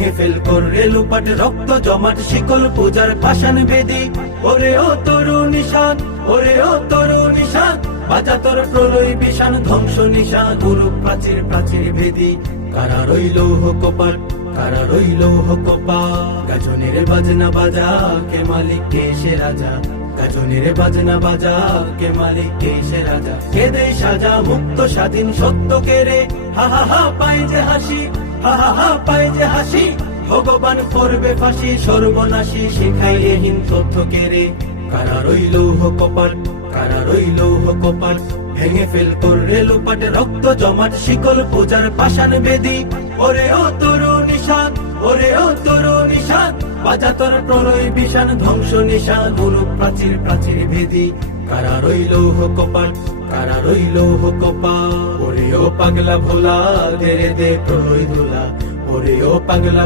ভেঙে ফেল কররে লুপাট রক্ত জমাট শিকল পূজার পাষাণ বেদি। ওরে ও তরু নিশান, ওরে ও তরু নিশান, বাজা তোর প্রলয় বিষাণ ধ্বংস নিশান গুরু প্রাচীর প্রাচীর ভেদি। কারা রইল কপাট, কারা রইল কপাট, গাজনের বাজনা বাজা কে মালিক কে সে রাজা, গাজনের বাজনা বাজা কে মালিক কে সে রাজা। কে দেয় সাজা মুক্ত স্বাধীন সত্য কে রে, হা হা হা পায় যে হাসি, হা হা হা পায় যে হাসি। ভগবান করবে ফাঁসি সর্বনাশী শিখাইহীন তথ্য কে রে। কারা রইল কপাট, কারা রইল কপাট, ভেঙে ফেল কররে লুপাট রক্ত জমাট শিকল পূজার পাষাণ বেদি। ওরে ও তরু নিশান, ওরে ও তরু নিশান, বাজা তোর প্রলয় বিষাণ ধ্বংস নিশান গুরু প্রাচীর প্রাচীর ভেদি। কারা রইল কপাট, কারা রইল কপাট, ওরে ও পাগলা ভোলা দে রে দে প্রলয় ধুলা, ওরে ও পাগলা